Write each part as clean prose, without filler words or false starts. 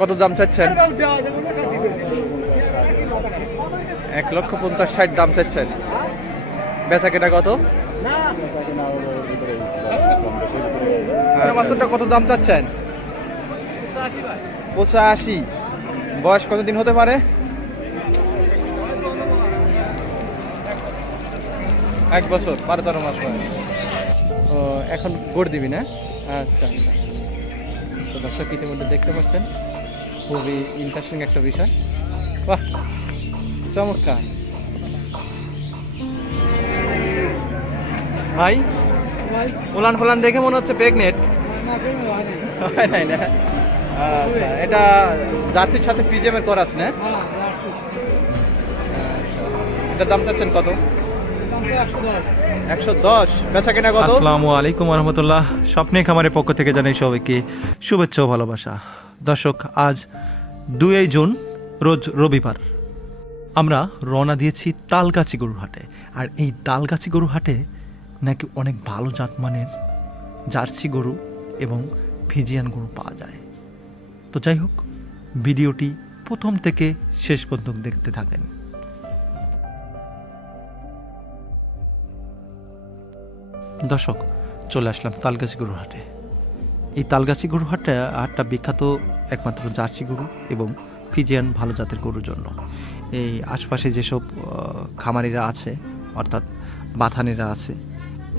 কত দাম চাচ্ছেন? 1,50,60 দাম চাচ্ছেন। বেচা কেনা কত? বাছুরটা কত দাম চাচ্ছেন? 85। বয়স কতদিন হতে পারে? 1 বছর 12-13 মাস বয়স। ও এখন গোড় দিবি না? আচ্ছা আচ্ছা। তো দর্শক ইতিমধ্যে দেখতে পাচ্ছেন খুবই ইন্টারেস্টিং একটা বিষয়। বাহ, চমৎকার ভাই। ফোলান ফোলান দেখে মনে হচ্ছে প্রেগনেন্ট। হয় নাই না? আচ্ছা, এটা জার্সির সাথে ফ্রিজিয়ামের করাস না? আচ্ছা, এটার দাম চাচ্ছেন কত? 110। বেচা কেনা কত? আসসালামু আলাইকুম রহমতুল্লাহ। স্বপ্নে খামারের পক্ষ থেকে জানাই সবাইকে শুভেচ্ছা ও ভালোবাসা। দর্শক, আজ 2 জুন, রোজ রবিবার। আমরা রওনা দিয়েছি তালগাছি গরুর হাটে। আর এই তালগাছি গরুর হাটে নাকি অনেক ভালো জাতমানের জার্সি গরু এবং ফিজিয়ান গরু পাওয়া যায়। তো যাই হোক, ভিডিওটি প্রথম থেকে শেষ পর্যন্ত দেখতে থাকেন। দর্শক, চলে আসলাম তালগাছি গরুর হাটে। এই তালগাছি গরুর হাটটা বিখ্যাত একমাত্র জার্সি গরু এবং ফিজিয়ান ভালো জাতের গরুর জন্য। এই আশপাশে যেসব খামারিরা আছে, অর্থাৎ বাথানিরা আছে,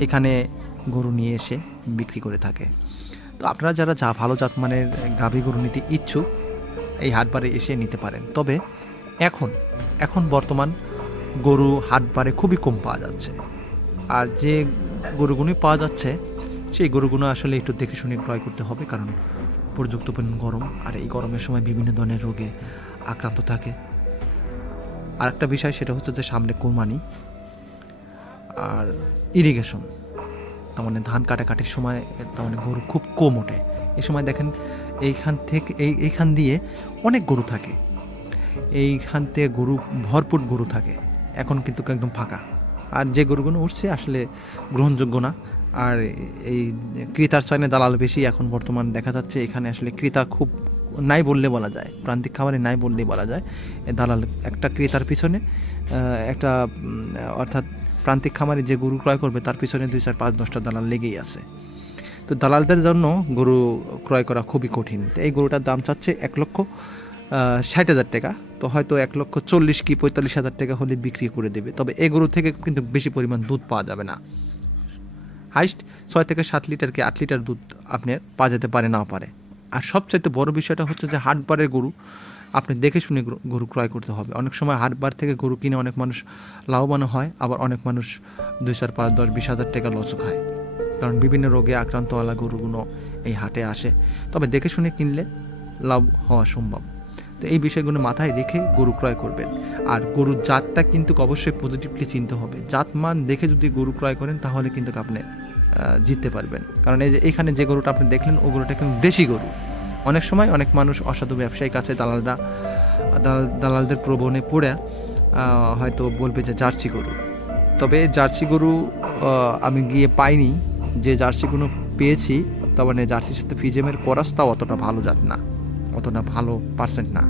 এখানে গরু নিয়ে এসে বিক্রি করে থাকে। তো আপনারা যারা ভালো জাতমানের গাভী গরু নিতে ইচ্ছুক, এই হাটবারে এসে নিতে পারেন। তবে এখন বর্তমান গরু হাটবারে খুবই কম পাওয়া যাচ্ছে। আর যে গরুগুলো পাওয়া যাচ্ছে সেই গরুগুলো আসলে একটু দেখে শুনে ক্রয় করতে হবে, কারণ পর্যাপ্ত পরিমাণ গরম, আর এই গরমের সময় বিভিন্ন ধরনের রোগে আক্রান্ত থাকে। আর একটা বিষয়, সেটা হচ্ছে যে সামনে কোরবানি আর ইরিগেশন, তার মানে ধান কাটাকাটির সময় তার মানে গরু খুব কম ওঠে। এই সময় দেখেন এইখান দিয়ে অনেক গরু থাকে, এইখান থেকে ভরপুর গরু থাকে। এখন কিন্তু একদম ফাঁকা, আর যে গরুগুলো উঠছে আসলে গ্রহণযোগ্য না। আর এই ক্রেতার চাইনে দালাল বেশি। এখন বর্তমান দেখা যাচ্ছে এখানে আসলে ক্রেতা খুব নাই বললে বলা যায়, প্রান্তিক খামারে নাই বললেই বলা যায়। দালাল একটা ক্রেতার পিছনে একটা, অর্থাৎ প্রান্তিক খামারে যে গরু ক্রয় করবে তার পিছনে 2, 4, 5, 10টা দালাল লেগেই আছে। তো দালালদের জন্য গরু ক্রয় করা খুবই কঠিন। তো এই গরুটার দাম চাচ্ছে 1,60,000 টাকা। তো হয়তো 1,40,000 কি 45,000 টাকা হলে বিক্রি করে দেবে। তবে এই গরু থেকে কিন্তু বেশি পরিমাণ দুধ পাওয়া যাবে না। হাইস্ট 6 থেকে 7 লিটার কি 8 লিটার দুধ আপনি পাওয়া যেতে পারে, নাও পারে। আর সবচাইতে বড় বিষয়টা হচ্ছে যে হাটবারের গরু আপনি দেখে শুনে গরু ক্রয় করতে হবে। অনেক সময় হাটবার থেকে গরু কিনে অনেক মানুষ লাভবান হয়, আবার অনেক মানুষ 2, 4, 5, 10, 20,000 টাকা লসও খায়, কারণ বিভিন্ন রোগে আক্রান্তওয়ালা গরুগুলো এই হাটে আসে। তবে দেখে শুনে কিনলে লাভ হওয়া সম্ভব। তো এই বিষয়গুলো মাথায় রেখে গরু ক্রয় করবেন। আর গরুর জাতটা কিন্তু অবশ্যই পজিটিভলি চিনতে হবে। জাতমান দেখে যদি গরু ক্রয় করেন তাহলে কিন্তু আপনি জিততে পারবেন। কারণ এই যে এখানে যে গরুটা আপনি দেখলেন, ও গরুটা কিন্তু দেশি গরু। অনেক সময় অনেক মানুষ অসাধু ব্যবসায়ীর কাছে দালালদের প্রবণে পড়ে হয়তো বলবে যে জার্সি গরু। তবে জার্সি গরু আমি গিয়ে পাইনি। যে জার্সিগুলো পেয়েছি, তার মানে জার্সির সাথে ফিজিয়ামের করাসটাও অতটা ভালো জাত না, অতটা ভালো পার্সেন্ট না।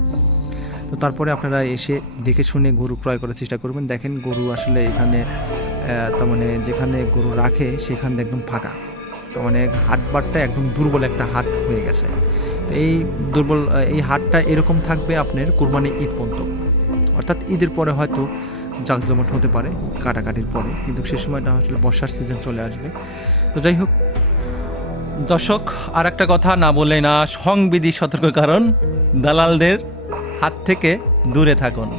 তো তারপরে আপনারা এসে দেখে শুনে গরু ক্রয় করার চেষ্টা করবেন। দেখেন গরু আসলে এখানে তার মানে যেখানে গরু রাখে সেখানে একদম ফাঁকা, তার মানে হাটবারটা একদম দুর্বল একটা হাট হয়ে গেছে। তো এই হাটটা এরকম থাকবে আপনার কুরবানি ঈদ পর্যন্ত, অর্থাৎ ঈদের পরে হয়তো জাঁকজমট হতে পারে কাটাকাটির পরে, কিন্তু সে সময়টা আসলে বর্ষার সিজন চলে আসবে। তো যাই হোক দর্শক, আর একটা কথা না বললে না, সংবিধি সতর্ক, কারণ দালালদের হাত থেকে দূরে থাকুন।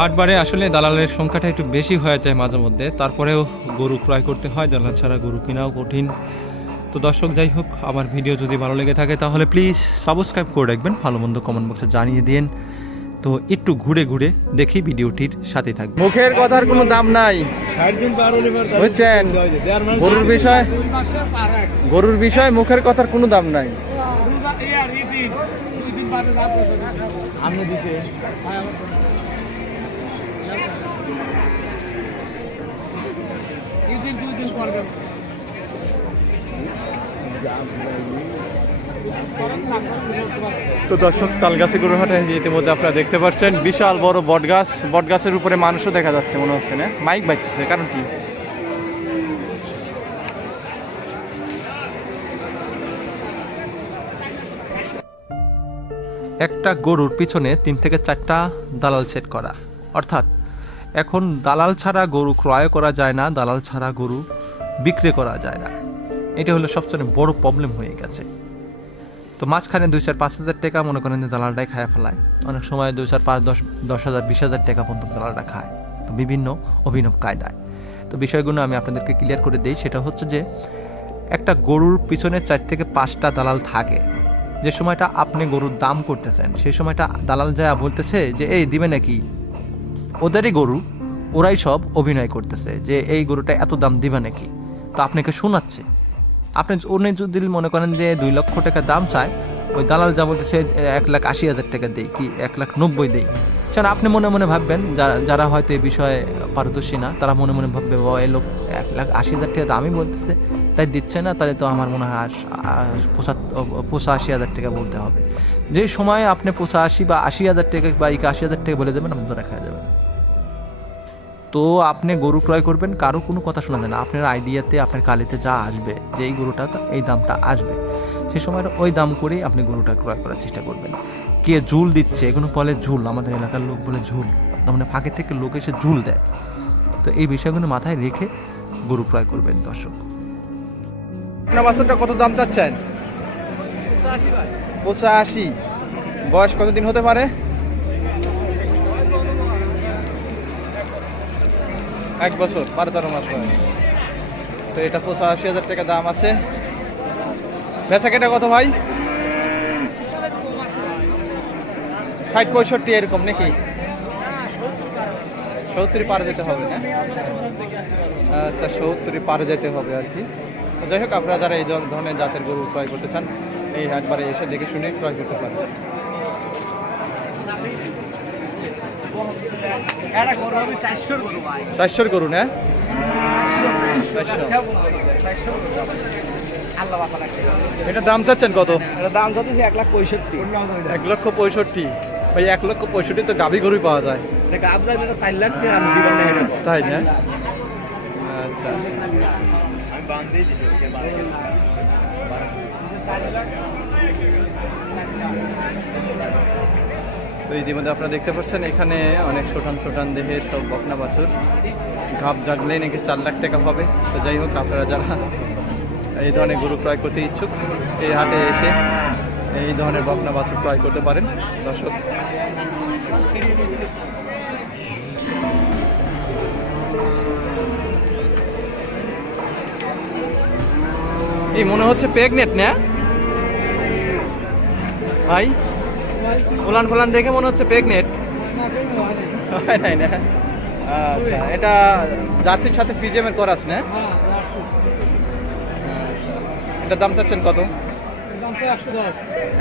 হাটবারে আসলে দালালের সংখ্যাটা একটু বেশি হয়ে যায় মাঝে মধ্যে, তারপরেও গরু ক্রয় করতে হয়, দালাল ছাড়া গরু কেনাও কঠিন। তো দর্শক, যাই হোক, আমার ভিডিও যদি ভালো লেগে থাকে তাহলে প্লিজ সাবস্ক্রাইব করে রাখবেন, ভালো মন্দ কমেন্ট বক্সে জানিয়ে দিন। তো একটু ঘুরে ঘুরে দেখি ভিডিওটির সাথে থাকবে। মুখের কথার কোনো দাম নাই, বুঝছেন? গরুর বিষয় মুখের কথার কোনো দাম নাই। তো দর্শক, তালগাছি গরুর হাটে ইতিমধ্যে আপনারা দেখতে পাচ্ছেন বিশাল বড় বটগাছ, বটগাছের উপরে মানুষও দেখা যাচ্ছে মনে হচ্ছে না, মাইক বাজতেছে, কারণ কি? একটা গরুর পিছনে 3 থেকে 4টা দালাল সেট করা, অর্থাৎ এখন দালাল ছাড়া গরু ক্রয় করা যায় না, দালাল ছাড়া গরু বিক্রি করা যায় না। এটা হলো সবচেয়ে বড় প্রবলেম হয়ে গেছে। তো মাঝখানে 2-4-5 হাজার টাকা মনে করেন যে দালালটাই খায় ফেলায়, অনেক সময় 2-4-5-10-10,000-20,000 টাকা পর্যন্ত দালালটা খায়, তো বিভিন্ন অভিনব কায়দায়। তো বিষয়গুলো আমি আপনাদেরকে ক্লিয়ার করে দিই। সেটা হচ্ছে যে একটা গরুর পিছনে 4 থেকে 5টা দালাল থাকে। যে সময়টা আপনি গরুর দাম করতেছেন সেই সময়টা দালাল যা বলতেছে যে এই দিবে নাকি, ওদেরই গরু, ওরাই সব অভিনয় করতেছে যে এই গরুটা এত দাম দিবে নাকি, তো আপনাকে শোনাচ্ছে। আপনি উনি যদি মনে করেন যে 2 লক্ষ টাকা দাম চায়, ওই দালাল যা বলতেছে 1,80,000 টাকা দেয় কি 1,90,000 দেয়, কারণ আপনি মনে মনে ভাববেন, যারা হয়তো এই বিষয়ে পারদর্শী না তারা মনে মনে ভাববে বাবা এই লোক 1,80,000 টাকা দামই বলতেছে, তাই দিচ্ছে না, তাহলে তো আমার মনে হয় 85,000 টাকা বলতে হবে। যে সময় আপনি 85 বা 80,000 টাকা বা 81,000 টাকা বলে দেবেন, আপনি ধরে খাওয়া যাবেন। তো আপনি গরু ক্রয় করবেন, কারো কোনো কথা শোনা যায় না, আপনার আইডিয়াতে আপনার কালিতে যা আসবে যে এই গরুটা এই দামটা আসবে, সে সময় ওই দাম করেই আপনি গরুটা ক্রয় করার চেষ্টা করবেন। কে ঝুল দিচ্ছে, এগুলো বলে ঝুল, আমাদের এলাকার লোক বলে ঝুল, তার মানে ফাঁকে থেকে লোক এসে ঝুল দেয়। তো এই বিষয়গুলো মাথায় রেখে গরু ক্রয় করবেন দর্শক। বাছুরটা কত দাম চাচ্ছেন? 85। বয়স কতদিন হতে পারে? 1 বছর 12-13 মাস বয়স। তো এটা 85,000 টাকা দাম আছে। বেচা কেটা কত ভাই? 60-65 এরকম নাকি? 70 পারে যেতে হবে না? আচ্ছা, 70 পারে যেতে হবে আর কি। তো যাই হোক, আপনারা যারা এই ধরনের জাতের গরু ক্রয় করতে চান, এই হাটবারে এসে দেখে শুনে ক্রয় করতে পারেন। 400 গরু না? 400। এটা দাম চাচ্ছেন কত? দাম যাচ্ছে 1,65,000। 1,65,000। ভাই 1,65,000 তো গাভী গরুই পাওয়া যায়। গাব যায় 4 লাখ টাকা, আমি দিবেন না এটা। তাই না? আচ্ছা, আমি বান্ধে দিছি। তো ইতিমধ্যে আপনারা দেখতে পাচ্ছেন এখানে অনেক ছোটান দেহের সব বকনা বাছুর, ঘাপ জাগলে নাকি 4 লাখ টাকা হবে। তো যাই হোক, আপনারা যারা এই ধরনের গরু ক্রয় করতে ইচ্ছুক, এই হাটে এসে এই ধরনের বকনা বাছুর ক্রয় করতে পারেন দর্শক। এই মনে হচ্ছে প্রেগনেন্ট না ভাই? ফলান ফলান দেখে মনে হচ্ছে প্রেগনেন্ট। হয় নাই না? আচ্ছা, এটা জার্সির সাথে ফিজিএমের করাস না? আচ্ছা, এটার দাম চাচ্ছেন কত?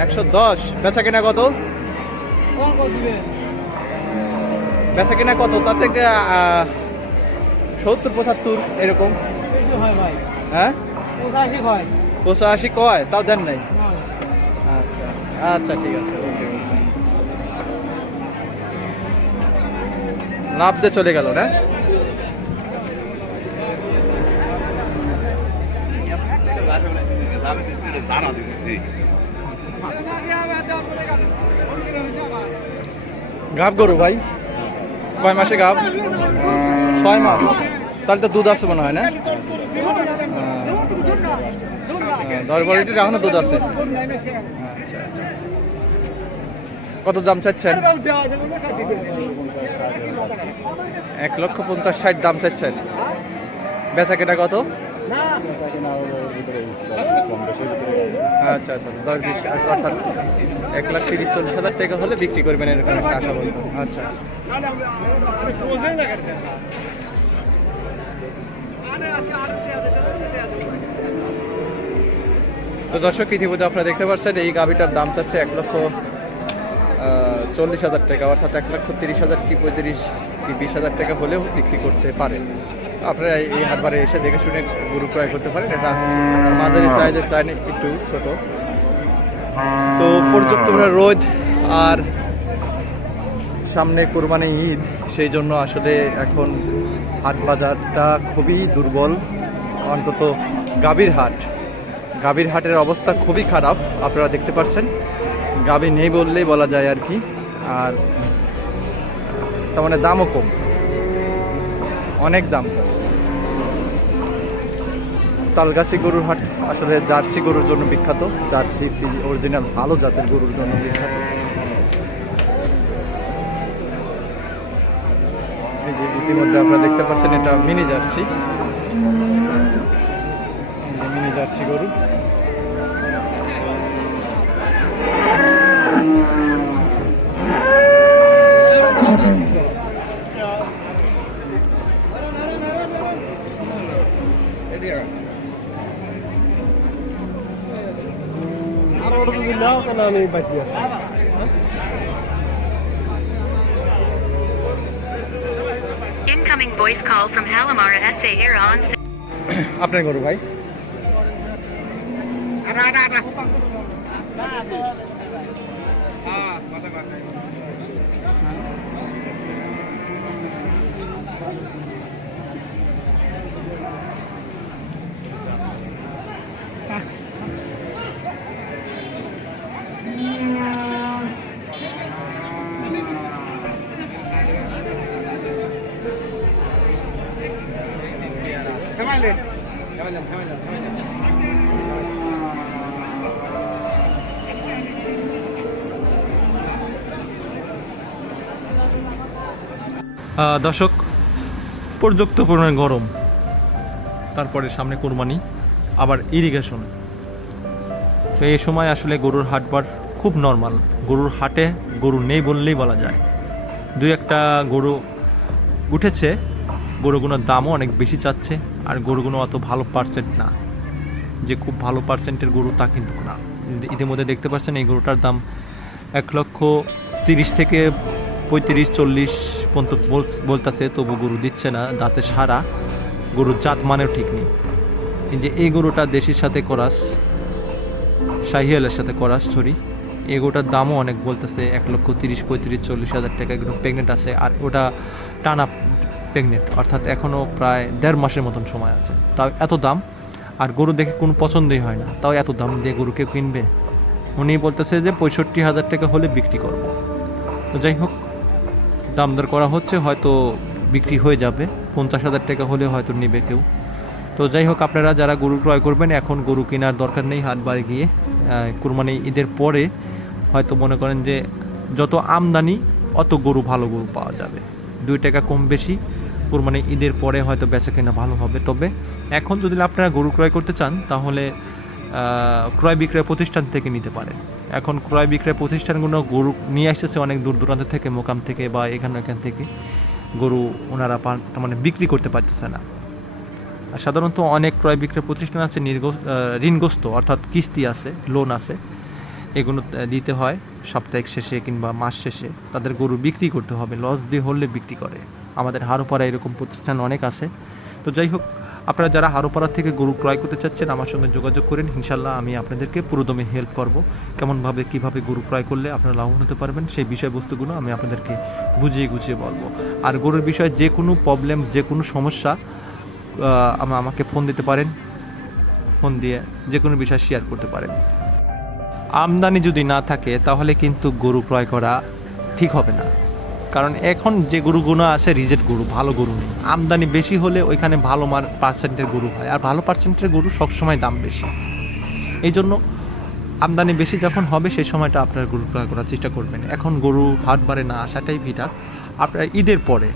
110। বেচা কিনা কত? বেচা কিনা কত? তার থেকে 70-75 এরকম। হ্যাঁ, 85 কয়, তাও দেন নাই? আচ্ছা আচ্ছা, ঠিক আছে, ওকে। লাভ দিয়ে চলে গেল না? গাব গরু ভাই, কয় মাসে গাব? 6 মাস। তাহলে তো দুধ আছে মনে হয় না? 10-12 লিটার এখনো দুধ আছে। আচ্ছা, কত দাম চাচ্ছেন? 1,50,000-1,60,000 দাম চাচ্ছেন। বেচা কেনা কত? আচ্ছা আচ্ছা, 10-20, অর্থাৎ 1,30,000-40,000 টাকা হলে বিক্রি করবেন এরকম একটা আশা বলবো। আচ্ছা আচ্ছা। তো দর্শক, ইতিমধ্যে আপনারা দেখতে পাচ্ছেন এই গাভীটার দাম চাচ্ছে 1,40,000 টাকা, অর্থাৎ 1,30,000 কি 35 কি 20,000 টাকা হলেও বিক্রি করতে পারেন। আপনারা এই হাটবারে এসে দেখে শুনে গরু ক্রয় করতে পারেন। এটা মাঝারি সাইজের, চাইলে একটু ছোট। তো পর্যাপ্ত রোদ আর সামনে কোরবানি ঈদ, সেই জন্য আসলে এখন হাট বাজারটা খুবই দুর্বল। অন্তত গাভীর হাটের অবস্থা খুবই খারাপ, আপনারা দেখতে পাচ্ছেন। গাভী নেই বললেই বলা যায় আর কি। আর তার মানে দামও কম, অনেক দাম কম। তালগাছি গরুর হাট আসলে জার্সি গরুর জন্য বিখ্যাত, জার্সি অরিজিনাল ভালো জাতের গরুর জন্য বিখ্যাত। এই যে ইতিমধ্যে আপনারা দেখতে পাচ্ছেন, এটা মিনি জার্সি, এই যে মিনি জার্সি গরু। Incoming voice call from Halimara SA Era on আপনার গরু ভাই? দর্শক, পর্যাপ্ত পরিমাণে গরম, তারপরে সামনে কোরবানি, আবার ইরিগেশন। তো এই সময় আসলে গরুর হাটবার খুব নর্মাল। গরুর হাটে গরু নেই বললেই বলা যায়। দুই একটা গরু উঠেছে, গরুগুলোর দামও অনেক বেশি চাচ্ছে, আর গরুগুলো অত ভালো পার্সেন্ট না যে খুব ভালো পার্সেন্টের গরু, তা কিন্তু না। ইতিমধ্যে দেখতে পাচ্ছেন এই গরুটার দাম 1,30,000 থেকে 35-40 পর্যন্ত বলতেছে, তবু গরু দিচ্ছে না। দাঁতে সারা, গরুর জাত মানেও ঠিক নেই। এই যে এই গরুটা দেশির সাথে করাস, শাহিয়ালের সাথে করাস ছড়ি, এই গরুটার দামও অনেক বলতেছে, 1,30,000-35,000-40,000 টাকা। এগুলো প্রেগনেন্ট আছে, আর ওটা টানা প্রেগনেন্ট, অর্থাৎ এখনও প্রায় 1.5 মাসের মতন সময় আছে, তাও এত দাম। আর গরু দেখে কোনো পছন্দই হয় না, তাও এত দাম দিয়ে গরু কেউ কিনবে? উনি বলতেছে যে 65,000 টাকা হলে বিক্রি করব। তো যাই হোক, দাম দর করা হচ্ছে, হয়তো বিক্রি হয়ে যাবে। 50,000 টাকা হলে হয়তো নেবে কেউ। তো যাই হোক, আপনারা যারা গরু ক্রয় করবেন, এখন গরু কেনার দরকার নেই। হাট বাড়ি গিয়ে কুরবানি ঈদের পরে হয়তো মনে করেন যে যত আমদানি অত গরু, ভালো গরু পাওয়া যাবে। 2 টাকা কম বেশি কুরবানি ঈদের পরে হয়তো বেচা কেনা ভালো হবে। তবে এখন যদি আপনারা গরু ক্রয় করতে চান, তাহলে ক্রয় বিক্রয় প্রতিষ্ঠান থেকে নিতে পারেন। এখন ক্রয় বিক্রয় প্রতিষ্ঠানগুলো গরু নিয়ে আসতেছে অনেক দূর দূরান্ত থেকে, মোকাম থেকে বা এখান থেকে গরু ওনারা মানে বিক্রি করতে পারতেছে না। আর সাধারণত অনেক ক্রয় বিক্রয় প্রতিষ্ঠান আছে ঋণগ্রস্ত, অর্থাৎ কিস্তি আছে, লোন আছে, এগুলো দিতে হয় সাপ্তাহিক শেষে কিংবা মাস শেষে। তাদের গরু বিক্রি করতে হবে, লস দিয়ে হলে বিক্রি করে। আমাদের হারোপাড়া এরকম প্রতিষ্ঠান অনেক আছে। তো যাই হোক, আপনারা যারা হারোপাড়া থেকে গরু ক্রয় করতে চাচ্ছেন, আমার সঙ্গে যোগাযোগ করেন। ইনশাল্লাহ আমি আপনাদেরকে পুরোদমে হেল্প করব। কেমনভাবে কীভাবে গরু ক্রয় করলে আপনারা লাভবান হতে পারবেন, সেই বিষয়বস্তুগুলো আমি আপনাদেরকে বুঝিয়ে গুছিয়ে বলবো। আর গরুর বিষয়ে যে কোনো প্রবলেম, যে কোনো সমস্যা আমাকে ফোন দিতে পারেন, ফোন দিয়ে যে কোনো বিষয় শেয়ার করতে পারেন। আমদানি যদি না থাকে তাহলে কিন্তু গরু ক্রয় করা ঠিক হবে না, কারণ এখন যে গরুগুলো আছে রিজেক্ট গরু, ভালো গরু নেই। আমদানি বেশি হলে ওইখানে ভালো পার্সেন্টের গরু হয়, আর ভালো পার্সেন্টের গরু সবসময় দাম বেশি। এই জন্য আমদানি বেশি যখন হবে সেই সময়টা আপনার গরু ক্রয় করার চেষ্টা করবেন। এখন গরু হাট বারে না আসাটাই ভিটার। আপনার ঈদের পরে,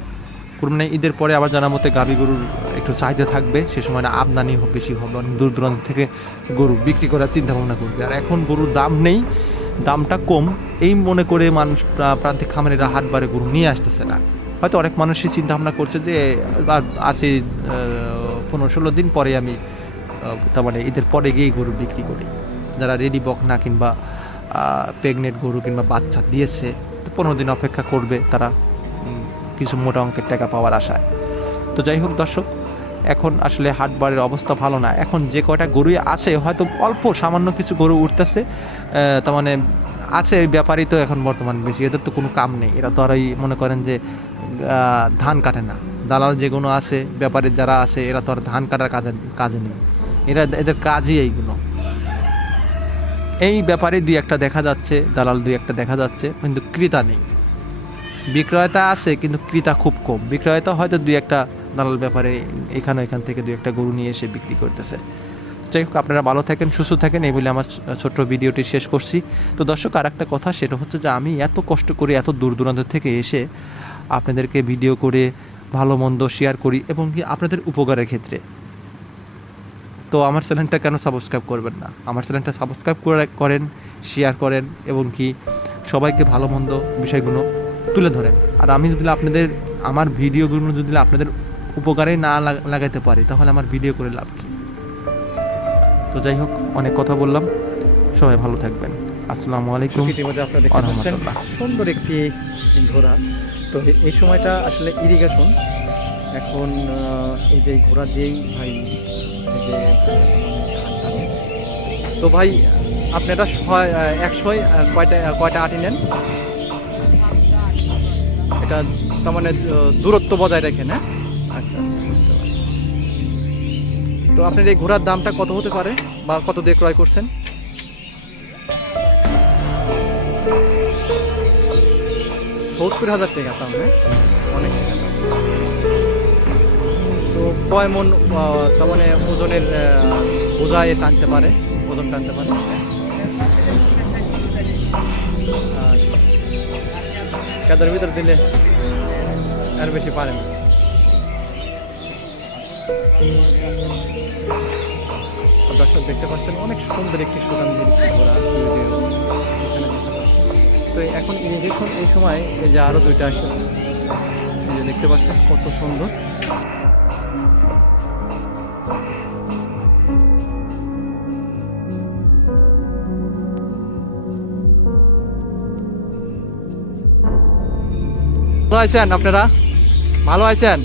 কুরবানি ঈদের পরে আবার জানার মতে গাভী গরুর একটু চাহিদা থাকবে, সে সময় আমদানি বেশি হবে, অনেক দূর দূরান্ত থেকে গরু বিক্রি করার চিন্তা ভাবনা করবে। আর এখন গরুর দাম নেই, দামটা কম, এই মনে করে মানুষ, প্রান্তিক খামারিরা হাট বারে গরু নিয়ে আসতেছে না। হয়তো অনেক মানুষই চিন্তা ভাবনা করছে যে আছে 15-16 দিন পরে আমি, তার মানে ঈদের পরে গিয়েই গরু বিক্রি করি। যারা রেডি বকনা কিংবা প্রেগনেন্ট গরু কিংবা বাচ্চা দিয়েছে, তো 15 দিন অপেক্ষা করবে তারা কিছু মোটা অঙ্কের টাকা পাওয়ার আশায়। তো যাই হোক দর্শক, এখন আসলে হাট বারের অবস্থা ভালো না। এখন যে কয়টা গরুই আছে, হয়তো অল্প সামান্য কিছু গরু উঠতেছে, তার মানে আছে ব্যাপারই তো এখন বর্তমান বেশি, এদের তো কোনো কাম নেই, এরা তো আর ওই মনে করেন যে ধান কাটে না, দালাল যেগুলো আছে ব্যাপারী যারা আছে এরা তো আর ধান কাটার কাজে নেই, এদের কাজই এইগুলো। এই ব্যাপারে দুই একটা দেখা যাচ্ছে, দালাল দুই একটা দেখা যাচ্ছে, কিন্তু ক্রেতা নেই। বিক্রয়তা আছে কিন্তু ক্রেতা খুব কম। বিক্রয়তা হয়তো দুই একটা দালাল ব্যাপারে এখান থেকে দুই একটা গরু নিয়ে এসে বিক্রি করতেছে। যাই হোক, আপনারা ভালো থাকেন, সুস্থ থাকেন, এই বলে আমার ছোট্ট ভিডিওটি শেষ করছি। তো দর্শক, আর একটা কথা, সেটা হচ্ছে যে আমি এত কষ্ট করে এত দূর দূরান্ত থেকে এসে আপনাদেরকে ভিডিও করে ভালো মন্দ শেয়ার করি এবং কি আপনাদের উপকারের ক্ষেত্রে। তো আমার চ্যানেলটা কেন সাবস্ক্রাইব করবেন না? আমার চ্যানেলটা সাবস্ক্রাইব করেন, শেয়ার করেন এবং কি সবাইকে ভালো মন্দ বিষয়গুলো তুলে ধরেন। আর আমি যদি আমার ভিডিওগুলো যদি আপনাদের উপকারে না লাগাইতে পারি, তাহলে আমার ভিডিও করে লাভ কী? তো যাই হোক, অনেক কথা বললাম, সবাই ভালো থাকবেন। আসসালামু আলাইকুম ইতিমধ্যে আপনারা দেখতে ওয়া পাচ্ছেন রাহমাতুল্লাহ। সুন্দর একটি ঘোড়া। তো এই সময়টা আসলে ইরিগেশন। এখন এই যে ঘোড়া দিয়েই ভাই এই যে তো ভাই আপনারা 100 কয়টা আটি নেন? এটা তার মানে দূরত্ব বজায় রাখেন, হ্যাঁ? আচ্ছা আচ্ছা, বুঝতে পারছি। তো আপনার এই ঘোড়ার দামটা কত হতে পারে বা কত দিয়ে ক্রয় করছেন? 70,000 টাকা, তাহলে অনেক টাকা। তো কয় মন তার মানে ওজনের বোঝায় টানতে পারে, ওজন টানতে পারে? আচ্ছা, কাদের ভিতর দিলে আর বেশি পারে না। দর্শক দেখতে পাচ্ছেন অনেক সুন্দর একটি সুগন্ধি ঘোড়া এখানে দেখতে পাচ্ছেন। তো এখন ইরিগেশন এই সময় এই যে আরো দুইটা আসতেছে, এই যে দেখতে পাচ্ছেন কত সুন্দর। ভালো আছেন আপনারা? ভালো আছেন?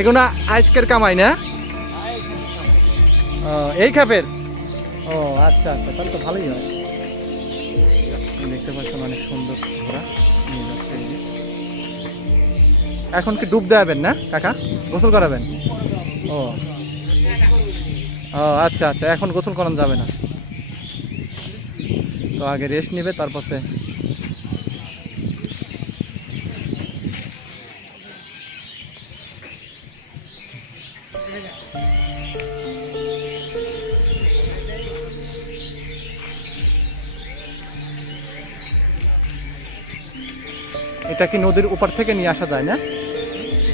এগুলো আজকের কামাই না? এই খাপের? ও আচ্ছা আচ্ছা, তাহলে তো ভালোই হয়। দেখতে পাচ্ছেন অনেক সুন্দর ঘোড়া নিয়ে যাচ্ছে। এখন কি ডুব দেবেন না কাকা? গোসল করাবেন? ও ও আচ্ছা আচ্ছা, এখন গোসল করানো যাবে না, তো আগে রেস্ট নেবে তারপরে। এটা কি নদীর উপর থেকে নিয়ে আসা যায় না?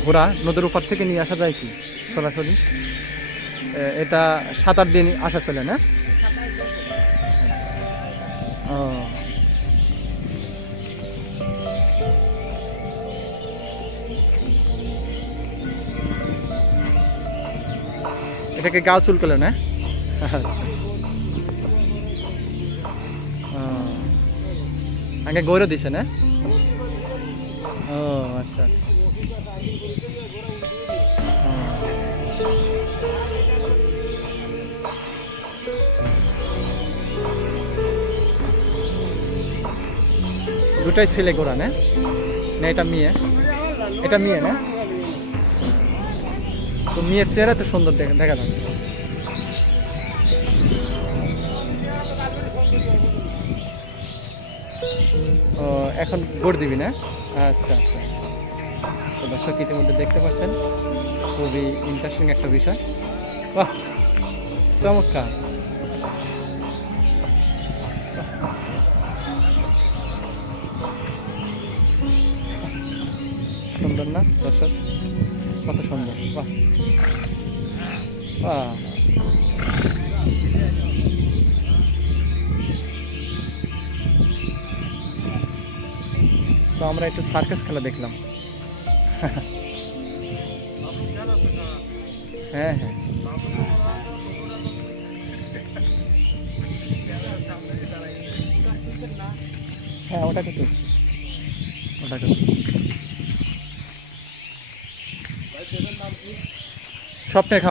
ঘোড়া নদীর উপর থেকে নিয়ে আসা যায় কি সরাসরি? এটা সাঁতার দিয়ে আসা চলে না? ও এটাকে গাও চুলকলে না? আচ্ছা, আগে গৌর দিছে না? ও আচ্ছা আচ্ছা। দুটাই ছেলে ঘোড়া না? না এটা মেয়ে? এটা মেয়ে না? তো মেয়ের চেহারা তো সুন্দর দেখা যাচ্ছে। ও এখন গোড় দিবি না? আচ্ছা আচ্ছা। তো দর্শক ইতিমধ্যে দেখতে পাচ্ছেন খুবই ইন্টারেস্টিং একটা বিষয়। বাহ, চমৎকার। সুন্দর না দর্শক? কত সুন্দর, বাহ বাহ। তো আমরা একটু সার্কাস খেলা দেখলাম। হ্যাঁ হ্যাঁ, হ্যাঁ ওটাকে তো স্বপ্নে